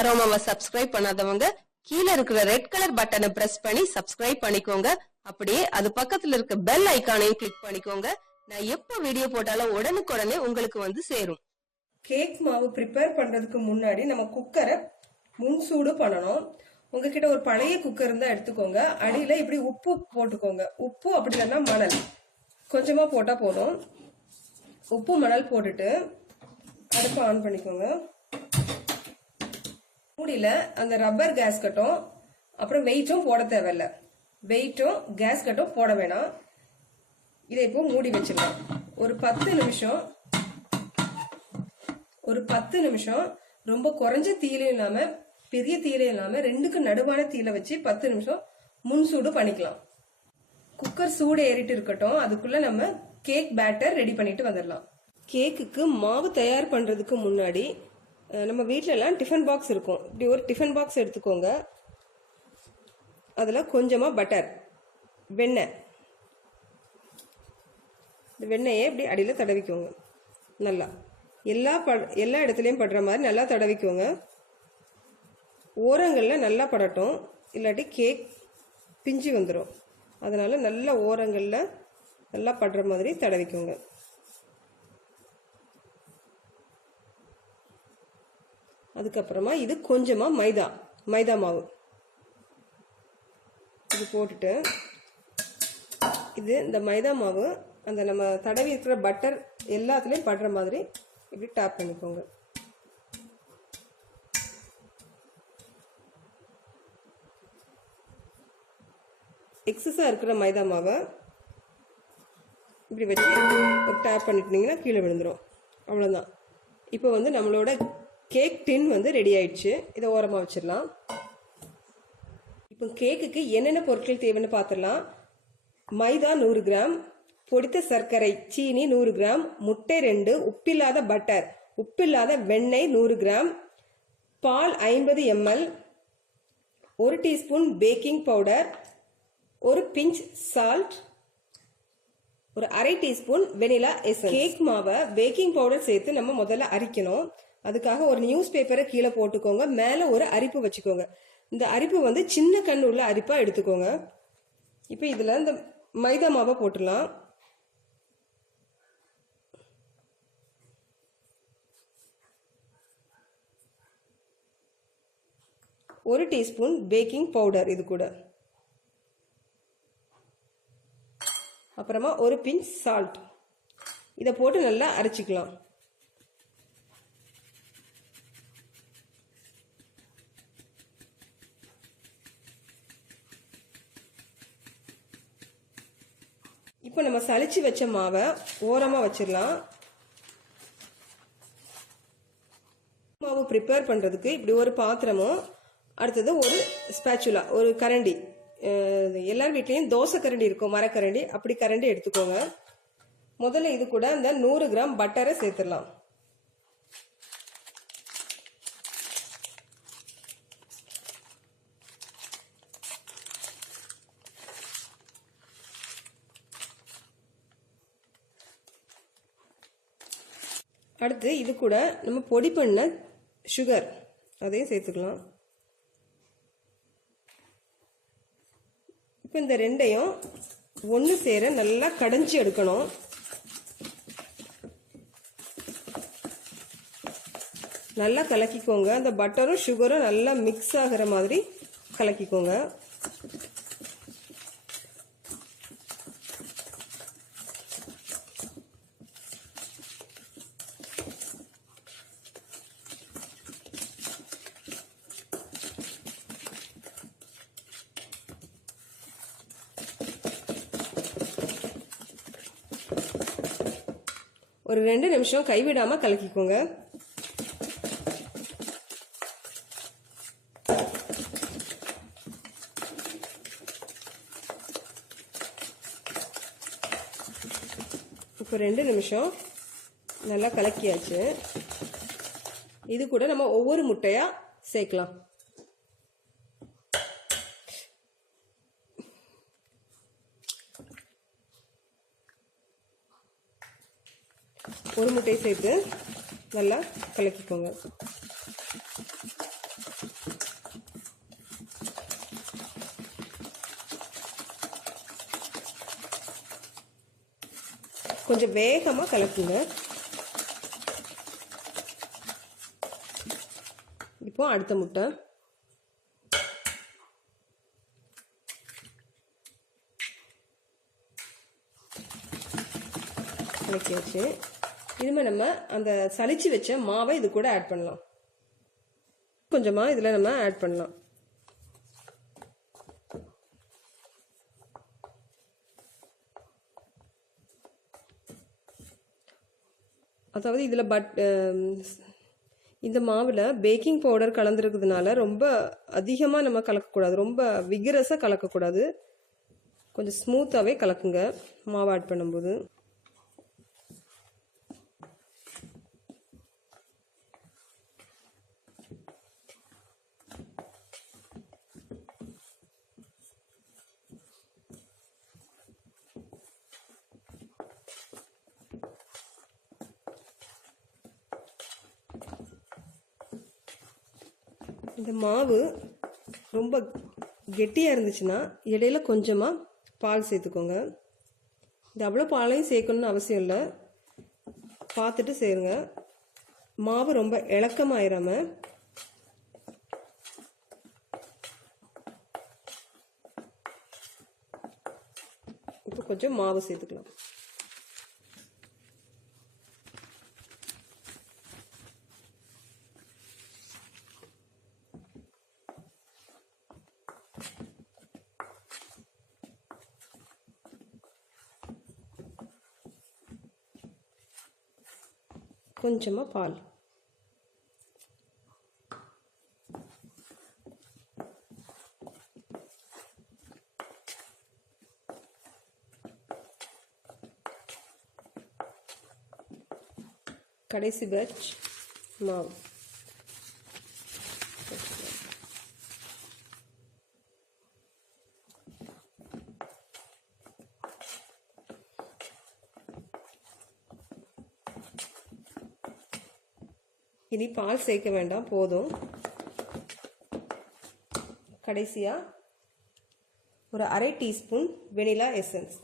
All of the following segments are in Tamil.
அரோமாவை சப்ஸ்கிரைப் பண்ணாதவங்க கீழே இருக்கிற ரெட் கலர் பட்டனை பிரஸ் பண்ணி சப்ஸ்கிரைப் பண்ணிக்கோங்க. அப்படியே அது பக்கத்துல இருக்க பெல் ஐகானையும் கிளிக் பண்ணிக்கோங்க. நான் எப்ப வீடியோ போட்டாலும் உடனுக்குடனே உங்களுக்கு வந்து சேரும். கேக் மாவு ப்ரிப்பேர் பண்றதுக்கு முன்னாடி நம்ம குக்கரை முன் சூடு பண்ணணும். உங்ககிட்ட ஒரு பழைய குக்கர் இருந்தா எடுத்துக்கோங்க. அடியில இப்படி உப்பு போட்டுக்கோங்க. உப்பு அப்படி இல்லைன்னா மணல் கொஞ்சமா போட்டா போதும். உப்பு மணல் போட்டுட்டு அடுப்பை ஆன் பண்ணிக்கோங்க. மூடியில அந்த ரப்பர் கேஸ்கட்டும் அப்புறம் வெயிட்டும் போட தேவையில்ல. வெயிட்டும் கேஸ்கட்டும் போட வேணாம். இதை இப்போ மூடி வச்சிடலாம். ஒரு 10 நிமிஷம் ரொம்ப குறைஞ்ச தீயிலும் இல்லாம பெரிய தீயிலும் இல்லாம ரெண்டுக்கு நடுவான தீயில வச்சு 10 நிமிஷம் முன் சூடு பண்ணிக்கலாம். குக்கர் சூடு ஏறிட்டு இருக்கட்டும். அதுக்குள்ள நம்ம கேக் பேட்டர் ரெடி பண்ணிட்டு வந்துடலாம். கேக்குக்கு மாவு தயார் பண்றதுக்கு முன்னாடி நம்ம வீட்ல எல்லாம் டிஃபன் பாக்ஸ் இருக்கும். இப்படி ஒரு டிஃபன் பாக்ஸ் எடுத்துக்கோங்க. அதுல கொஞ்சமா பட்டர், வெண்ணெய், வெண்ணெயை இப்படி அடியில தடவிக்கோங்க. நல்லா எல்லா இடத்துலயும் படுற மாதிரி நல்லா தடவிக்கோங்க. ஓரங்கள்ல நல்லா படட்டும், இல்லாட்டி கேக் பிஞ்சு வந்துடும். அதனால நல்ல ஓரங்கள்ல நல்லா படுற மாதிரி தடவிக்கோங்க. அதுக்கப்புறமா இது கொஞ்சமா மைதா மாவு இது போட்டுட்டு இந்த மைதா மாவு அந்த நம்ம தடவி இருக்கிற பட்டர் எல்லாத்துலயும் படுற மாதிரி இப்படி டாப் பண்ணிக்கோங்க. எக்ஸஸா இருக்கிற மைதா மாவை இப்படி வச்சு ஒரு டேப் பண்ணிட்டீங்கன்னா கீழே விழுந்துடும். அவ்வளோதான். இப்போ வந்து நம்மளோட கேக் டின் வந்து ரெடி ஆயிடுச்சு. இதை ஓரமாக வச்சிடலாம். இப்போ கேக்குக்கு என்னென்ன பொருட்கள் தேவைன்னு பார்த்துடலாம். மைதா 100 கிராம், பொடித்த சர்க்கரை சீனி 100 கிராம், முட்டை 2, உப்பில்லாத பட்டர், உப்பில்லாத வெண்ணெய் 100 கிராம், பால் 50 ml, 1 டீஸ்பூன் பேக்கிங் பவுடர், ஒரு பிஞ்ச் சால்ட், ஒரு அரை டீஸ்பூன் வெனிலா எசன்ஸ். கேக் மாவை பேக்கிங் பவுடர் சேர்த்து நம்ம முதல்ல அரிக்கணும். அதுக்காக ஒரு நியூஸ் பேப்பரை கீழே போட்டுக்கோங்க. மேல ஒரு அரிப்பு வச்சுக்கோங்க. இந்த அரிப்பு வந்து சின்ன கண் உள்ள அரிப்பா எடுத்துக்கோங்க. இப்ப இதுல இந்த மைதா மாவை போட்டுடலாம். ஒரு டீஸ்பூன் பேக்கிங் பவுடர் இது கூட, அப்புறமா ஒரு பிஞ்ச் சால்ட். இதை போட்டு நல்லா அரைச்சிக்கலாம். இப்போ நம்ம சலிச்சு வச்ச மாவை ஓரமா வச்சிடலாம். மாவு ப்ரிப்பேர் பண்றதுக்கு இப்படி ஒரு பாத்திரமும், அடுத்தது ஒரு ஸ்பேச்சுலா, ஒரு கரண்டி. எல்லார் வீட்லயும் தோசை கரண்டி இருக்கும், மரக்கரண்டி. அப்படி கரண்டி எடுத்துக்கோங்க. முதல்ல இது கூட இந்த 100 கிராம் பட்டரை சேர்த்துடலாம். அடுத்து இது கூட நம்ம பொடி பண்ண சுகர் அதையும் சேர்த்துக்கலாம். இப்போ இந்த ரெண்டையும் ஒன்று சேர நல்லா கடைஞ்சி எடுக்கணும். நல்லா கலக்கிக்கோங்க. அந்த பட்டரும் சுகரும் நல்லா மிக்ஸ் ஆகிற மாதிரி கலக்கிக்கோங்க. ஒரு 2 நிமிஷம் கைவிடாம கலக்கிக்கோங்க. இப்போ 2 நிமிஷம் நல்லா கலக்கியாச்சு. இது கூட நம்ம ஒவ்வொரு முட்டையா சேர்க்கலாம். ஒரு முட்டை சேர்த்து நல்லா கலக்கிக்கோங்க. கொஞ்சம் வேகமாக கலக்குங்க. இப்போ அடுத்த முட்டை கலக்கியாச்சு. இதுமே நம்ம அந்த சலிச்சு வச்ச மாவை இது கூட ஆட் பண்ணலாம். கொஞ்சமாக இதில் நம்ம ஆட் பண்ணலாம். அதாவது இதில் இந்த மாவில் பேக்கிங் பவுடர் கலந்துருக்கிறதுனால ரொம்ப அதிகமாக நம்ம கலக்கக்கூடாது, ரொம்ப விகரஸாக கலக்கக்கூடாது. கொஞ்சம் ஸ்மூத்தாகவே கலக்குங்க மாவு ஆட் பண்ணும்போது. இந்த மாவு ரொம்ப கெட்டியாக இருந்துச்சுன்னா இடையில கொஞ்சமாக பால் சேர்த்துக்கோங்க. இது அவ்வளோ பாலையும் சேர்க்கணும்னு அவசியம் இல்லை, பார்த்துட்டு சேருங்க. மாவு ரொம்ப இளக்கமாயிராம இப்போ கொஞ்சம் மாவு சேர்த்துக்கலாம். கொஞ்சமாக பால். கடைசி பேட்ச் மாவு. இனி பால் சேர்க்க வேண்டாம், போதும். கடைசியாக ஒரு அரை டீஸ்பூன் வெனிலா எசன்ஸ்.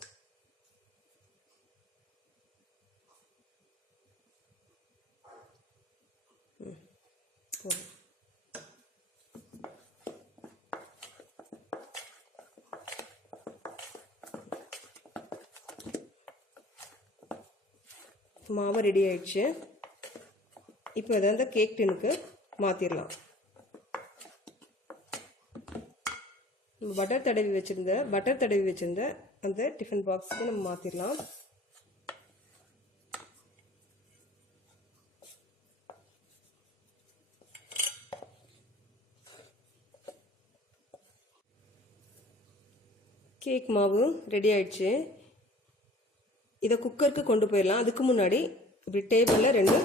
மாவு ரெடி ஆயிடுச்சு. இப்போ இதை அந்த கேக் டின்னுக்கு மாற்றிடலாம். பட்டர் தடவி வச்சுருந்த அந்த டிஃபன் பாக்ஸுக்கு நம்ம மாற்றிடலாம். கேக் மாவு ரெடி ஆயிடுச்சு. இதை குக்கருக்கு கொண்டு போயிடலாம். அதுக்கு முன்னாடி இப்படி டேபிளில் 2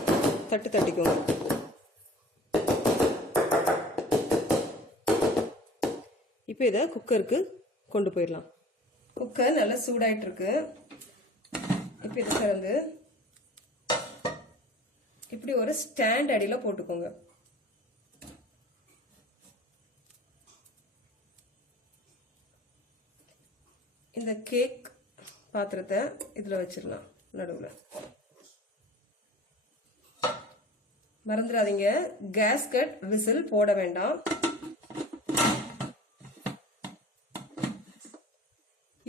தட்டு தட்டிக்கோங்க. இப்போ இதை குக்கருக்கு கொண்டு போயிடலாம். குக்கர் நல்லா சூடாயிட்டு இருக்கு. இப்போ இதை திறந்து இப்படி ஒரு ஸ்டாண்ட் அடியில் போட்டுக்கோங்க. இந்த கேக் பாத்திரத்தை இதில் வச்சிடலாம் நடுவில். மறந்துடாதீங்க, கேஸ்கட் விசில் போட வேண்டாம்.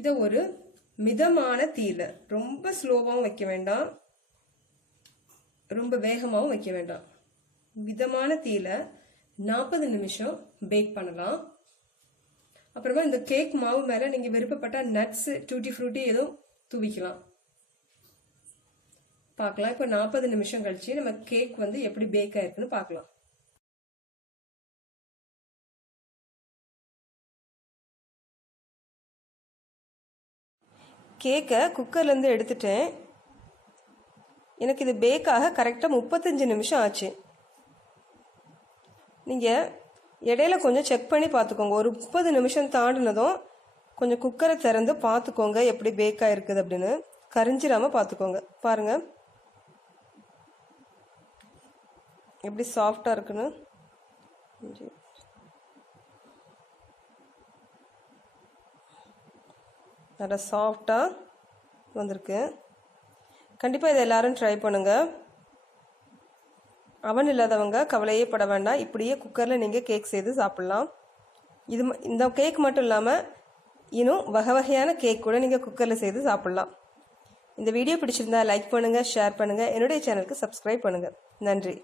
இதை ஒரு மிதமான தீயில, ரொம்ப ஸ்லோவாகவும் வைக்க வேண்டாம், ரொம்ப வேகமாகவும் வைக்க வேண்டாம். மிதமான தீயில 40 நிமிஷம் பேக் பண்ணலாம். அப்புறமா இந்த கேக் மாவு மேல நீங்க விருப்பப்பட்ட நட்ஸ், டூட்டி ஃப்ரூட்டி எதுவும் தூவிக்கலாம். பார்க்கலாம். இப்போ 40 நிமிஷம் கழிச்சு நம்ம கேக் வந்து எப்படி பேக் ஆயிருக்குன்னு பார்க்கலாம். கேக்கை குக்கர்லேருந்து எடுத்துட்டேன். எனக்கு இது பேக்காக கரெக்டாக 35 நிமிஷம் ஆச்சு. நீங்கள் இடையில கொஞ்சம் செக் பண்ணி பார்த்துக்கோங்க. ஒரு 30 நிமிஷம் தாண்டினதும் கொஞ்சம் குக்கரை திறந்து பார்த்துக்கோங்க எப்படி பேக் ஆகிருக்குது அப்படின்னு. கரிஞ்சிடாமல் பார்த்துக்கோங்க. பாருங்கள் எப்படி சாஃப்டாக இருக்குன்னு. நல்லா சாஃப்டாக வந்திருக்கு. கண்டிப்பாக இதை எல்லாரும் ட்ரை பண்ணுங்கள். அவன் இல்லாதவங்க கவலையே பட வேண்டாம். இப்படியே குக்கரில் நீங்கள் கேக் செய்து சாப்பிட்லாம். இந்த கேக் மட்டும் இல்லாமல் இன்னும் வகை வகையான கேக் கூட நீங்கள் குக்கரில் செய்து சாப்பிட்லாம். இந்த வீடியோ பிடிச்சிருந்தா லைக் பண்ணுங்கள், ஷேர் பண்ணுங்கள், என்னுடைய சேனலுக்கு சப்ஸ்கிரைப் பண்ணுங்கள். நன்றி.